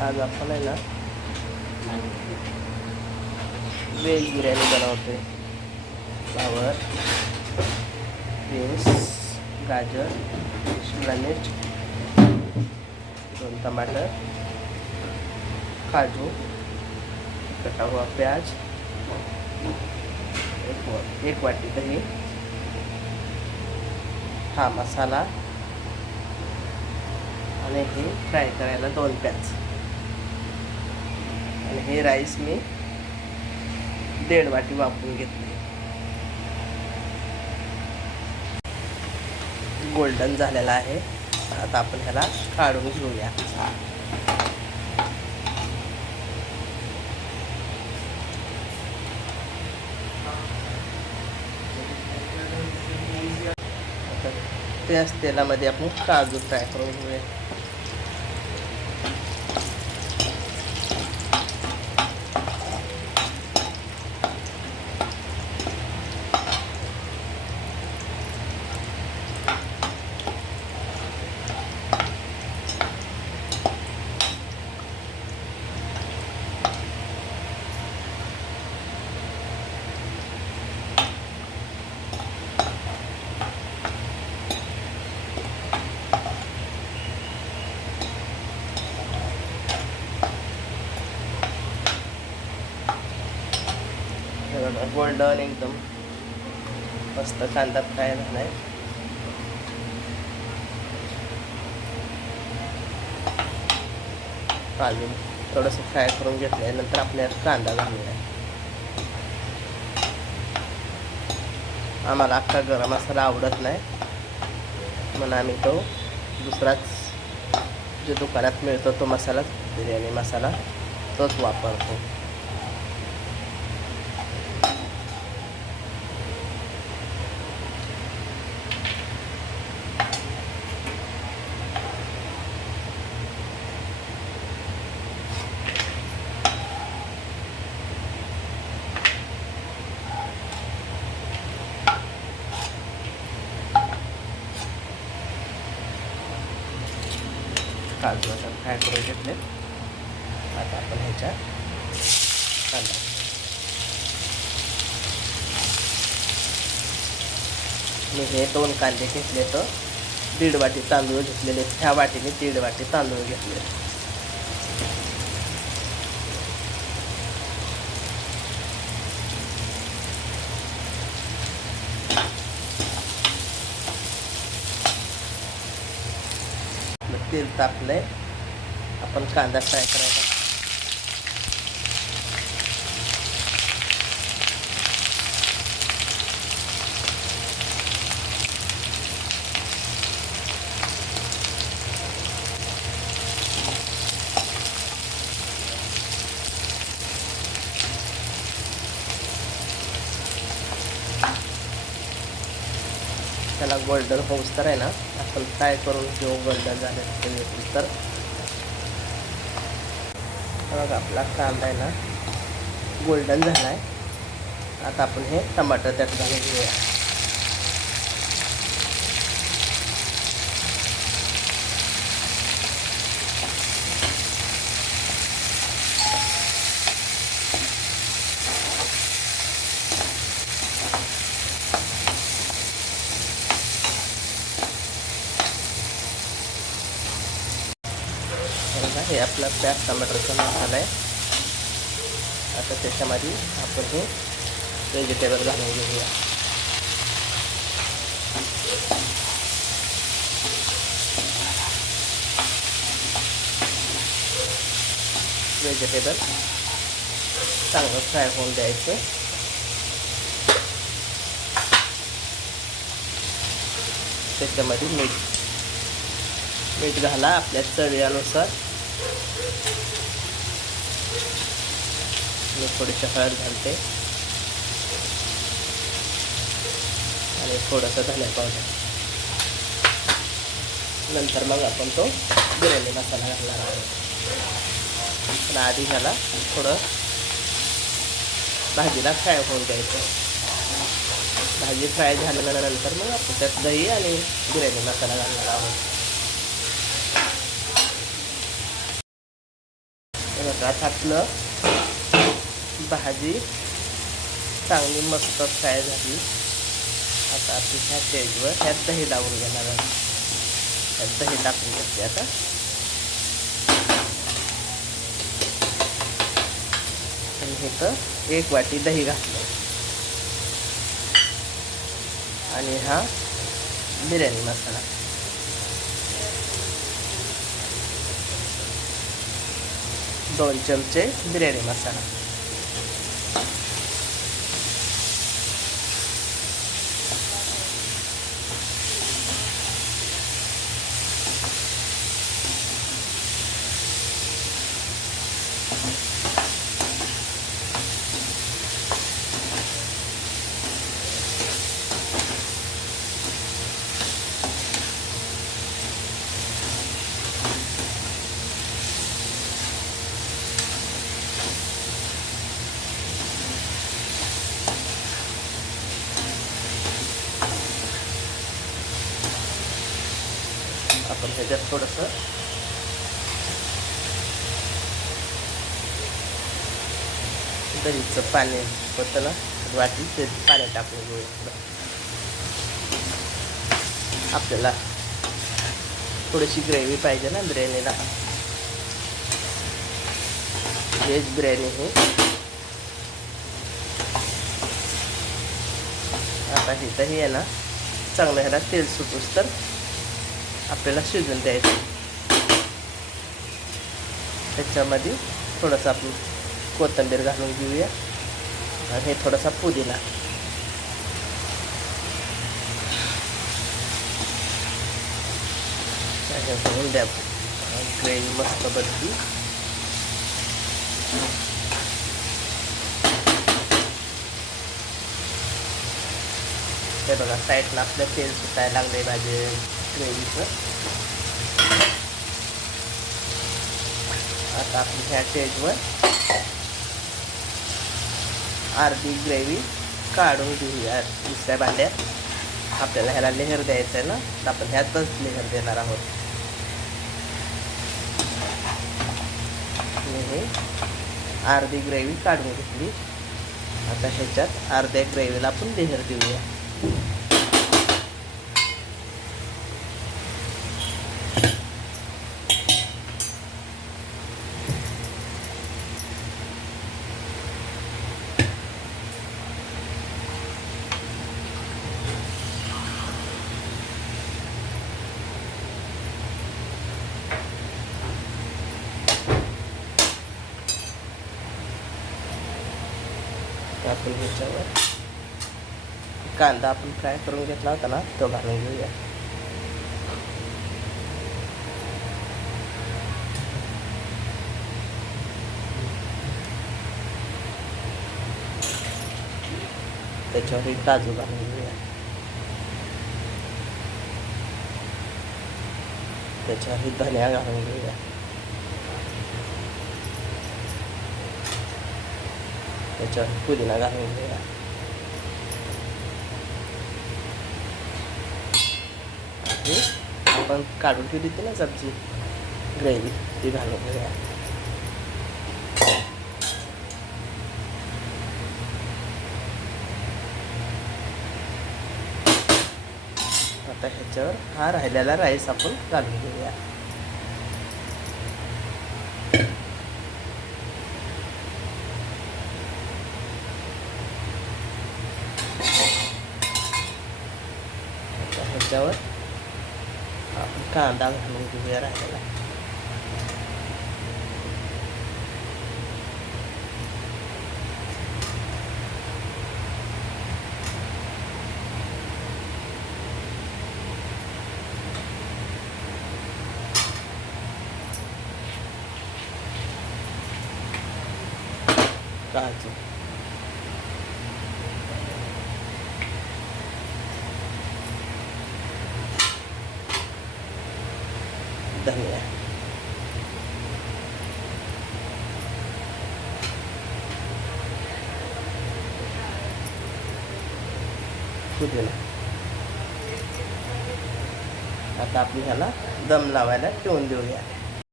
आज आपण आहे ना व्हेज बिर्याणी बनवते. फ्लावर, बीन्स, गाजर, शिमला मिर्च, 2 टमाटर, काजू, कटा हुआ प्याज, एक वाटी दही, हा मसाला आणि हे फ्राय करायला 2 प्याज. आणि हे राईस मी 1.5 वाटी वापरून घेतले. गोल्डन झालेला आहे. आता आपण ह्याला काढून घेऊया. त्याच तेलामध्ये आपण काजू फ्राय करून घेऊया. गोल्डन एकदम मस्त कांदा फ्राय झाला आहे. अजून थोडंसं फ्राय करून घेतल्यानंतर आपल्याला कांदा घालूया. आम्हाला अख्खा गरम मसाला आवडत नाही म्हणून आम्ही तो दुसराच जो दुकानात मिळतो तो मसाला, बिर्याणी मसाला, तोच वापरतो. काजू आता फ्राय करून घेतले. आता आपण ह्याच्या कांदा, मी हे 2 कांदे घेतले तर 1.5 वाटी तांदूळ घेतलेले. ह्या वाटीने 1.5 वाटी तांदूळ घेतले. तेल तापलंय. आपण कांदा फ्राय करायचा. त्याला गोल्डन होऊस तर आहे ना आपण फ्राय करून घेऊ. गोल्डन झाले तर बघा आपला कांदा आहे ना गोल्डन झाला आहे. आता आपण हे टमाटर त्यात घालून घेऊया. हे आपला प्याज टमाटरचा मसाला आहे. आता त्याच्यामध्ये आपण हे व्हेजिटेबल घालून घेऊया. व्हेजिटेबल चांगलं फ्राय होऊन द्यायचं. त्याच्यामध्ये मीठ घाला आपल्या चवीनुसार. मी थोडीशी हळद घालते आणि थोडंसं धनिया पावडर. नंतर मग आपण तो बिर्याणी मसाला घालणार आहोत. पण आधी ह्याला थोडं भाजीला फ्राय होऊन द्यायचं. भाजी फ्राय झाल्यानंतर मग आपण त्यात दही आणि बिर्याणी मसाला घालणार आहोत. बघा आपलं भाजी चांगली मस्त फ्राय झाली. आता आपली ह्या स्टेजवर ह्यात दही लावून घेणार आहे. ह्यात दही टाकून घेते आता. आणि इथं 1 वाटी दही घातलं. आणि हा बिर्याणी मसाला 2 चमचे बिर्याणी मसाला. आपण ह्याच्यात थोडंसं दहीचं पाणी होतं ना वाटी ते पाणी टाकून घेऊया. आपल्याला थोडीशी ग्रेव्ही पाहिजे ना बिर्याणीला. व्हेज बिर्याणी ही. आता इथंही आहे ना चांगलं ह्याला तेल सुटूस तर आपल्याला शिजून द्यायचं. त्याच्यामध्ये थोडंसं आपण कोथिंबीर घालून घेऊया. आणि हे थोडासा पुदिना. होऊन द्या ग्रेव्ही मस्त बनती. हे बघा साईडला आपलं तेल सुटायला लागले भाजी ग्रेव्हीचं. आता आपण ह्या स्टेजवर अर्धी ग्रेव्ही काढून घेऊया दुसऱ्या भांड्यात. आपल्याला ह्याला लेहर द्यायचं आहे ना तर आपण ह्यातच लेहर देणार आहोत. हे अर्धी ग्रेव्ही काढून घेतली. आता ह्याच्यात अर्ध्या ग्रेव्हीला आपण लेहर देऊया. आपण ह्याच्यावर कांदा आपण फ्राय करून घेतला होता ना तो घालून घेऊया. त्याच्यावर काजू घालून घेऊया. त्याच्यावर धनिया घालून घेऊया. त्याच्यावर पुदिना घालून घेऊया. आपण काढून ठेवली होती ना सब्जी ग्रेव्ही ती घालून घेऊया. आता ह्याच्यावर हा राहिलेला राईस आपण घालून घेऊया. ह्याच्यावर आपण कांदा घालून घेऊया राहिलेला. काजू धनिया पुदिना. आता आपण ह्याला दम लावायला ठेवून देऊया.